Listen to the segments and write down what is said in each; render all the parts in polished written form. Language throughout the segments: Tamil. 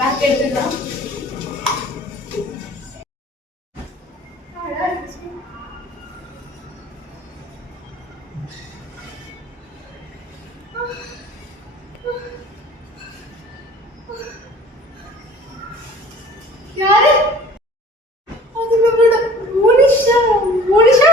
பேக் எடுத்துக்கலாம். யாரு அது? நம்மளோட மோனிஷா. மோனிஷா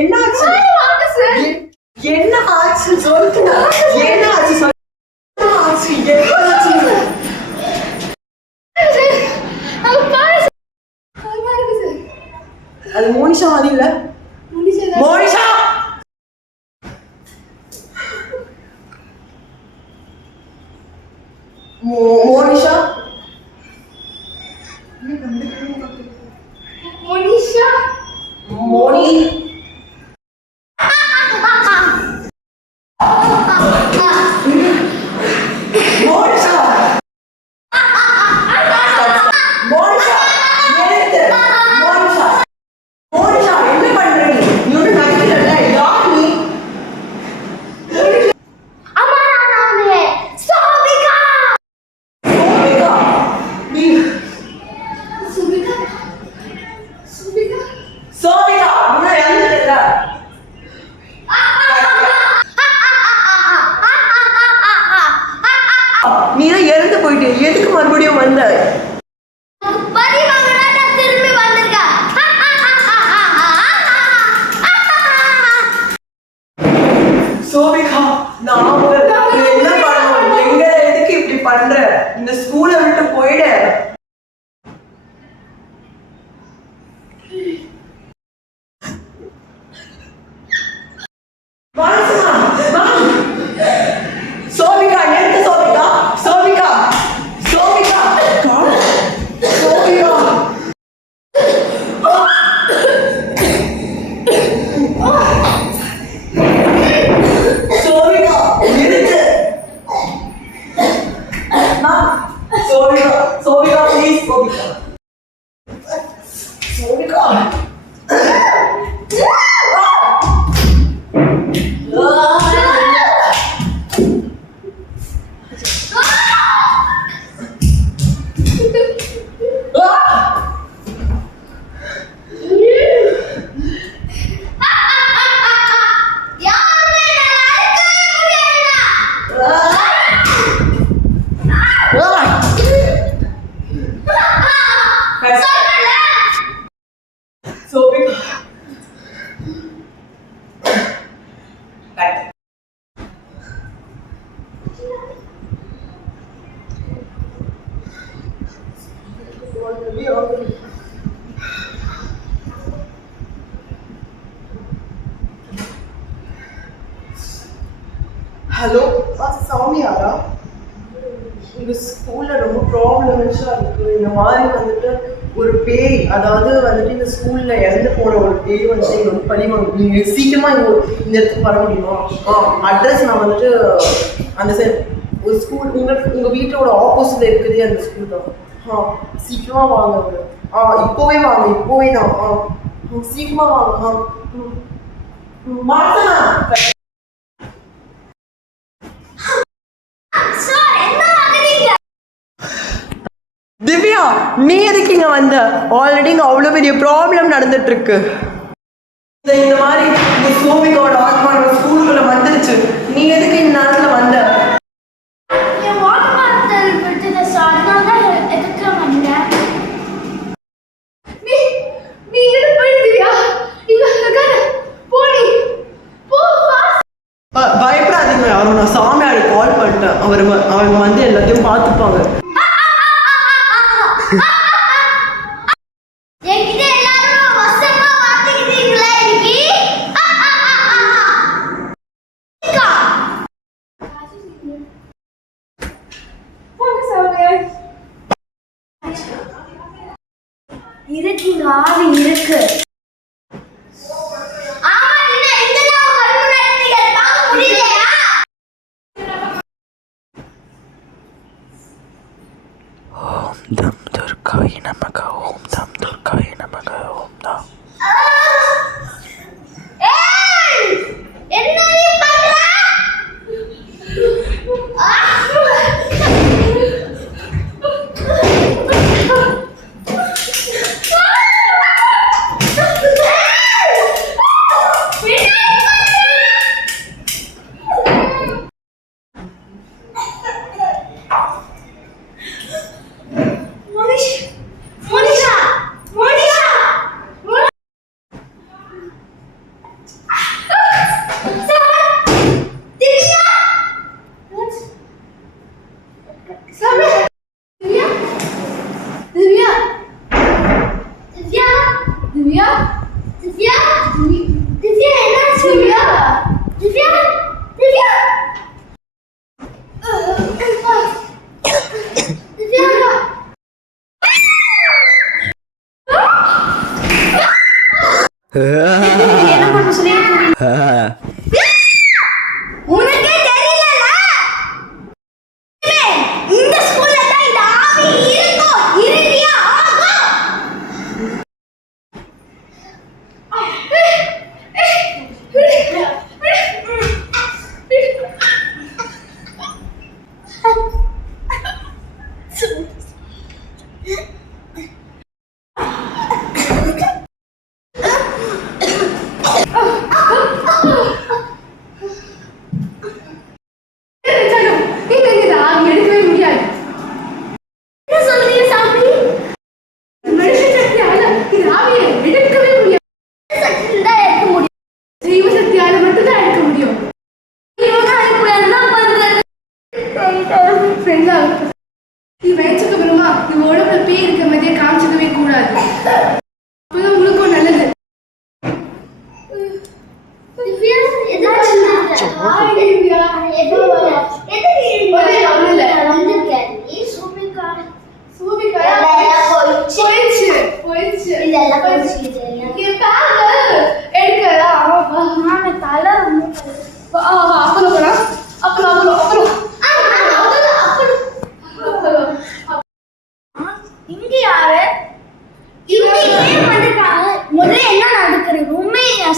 என்ன ஆச்சு சொல்லுங்க. என்ன ஆச்சு அது மோனிஷா மாதிரி இல்ல. மோனிஷா மோனிஷா மோனிஷா மோனி நீதான் இறந்து போயிட்டு எதுக்கு மறுபடியும் வந்த? சோபிகா, நான் என்ன பண்ணணும்? எங்க எதுக்கு இப்படி பண்ற? இந்த ஸ்கூலை விட்டு போயிடு. சோபிகா எடுத்து சோபிகா. சோபிகா சோபிகா சோபிகா சோபிகா எடுத்து. சோபிகா சோபிகா ப்ளீஸ். சோபிகா ஹலோ சாமியாரா? இந்த ஸ்கூல்ல ரொம்ப ப்ராப்ளம்ஸா இருக்கு. இந்த மாதிரி வந்துட்டு ஒரு பேய், அதாவது வந்துட்டு இந்த ஸ்கூல்ல இறந்து போன ஒரு பேய் வந்துட்டு இங்க வந்து பழி வாங்க. நீங்க சீக்கிரமா இந்த இடத்துக்கு வர முடியுமா? அட்ரஸ் நான் வந்துட்டு அந்த ஒரு ஸ்கூல் உங்க வீட்டோட ஆப்போசிட்ல இருக்குது அந்த ஸ்கூல் தான். சீக்கிரமா வாங்க. இப்போவே வாங்க. இப்போவே தான். சீக்கிரமா வாங்க. மாத்தனா திவ்யா, நீ எதுக்கு இங்க வந்த? ஆல்ரெடி இங்க அவ்வளவு பெரிய ப்ராப்ளம் நடந்துட்டு இருக்கு. இந்த மாதிரி இந்த சோபிகாவோட ஆத்மா ஸ்கூலுக்குள்ள வந்துருச்சு. நீ எதுக்கு இந்த நேரத்துல வந்த? பயப்படாதீங்க. அவரை நான் சாமியாருக்கு கால் பண்ணிட்டேன். அவங்க வந்து எல்லாத்தையும் பார்த்துப்பாங்க. இருக்கு ஆவி இருக்கு. தம் துர்காய நமக ஓம் தம் துர்காய நமக ஓம் தம்.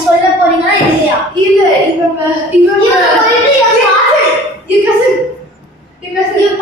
சொல்ல போறீங்களா இல்லையா? இல்ல இவங்க இவங்க போயிட்டு என் cousin. என் cousin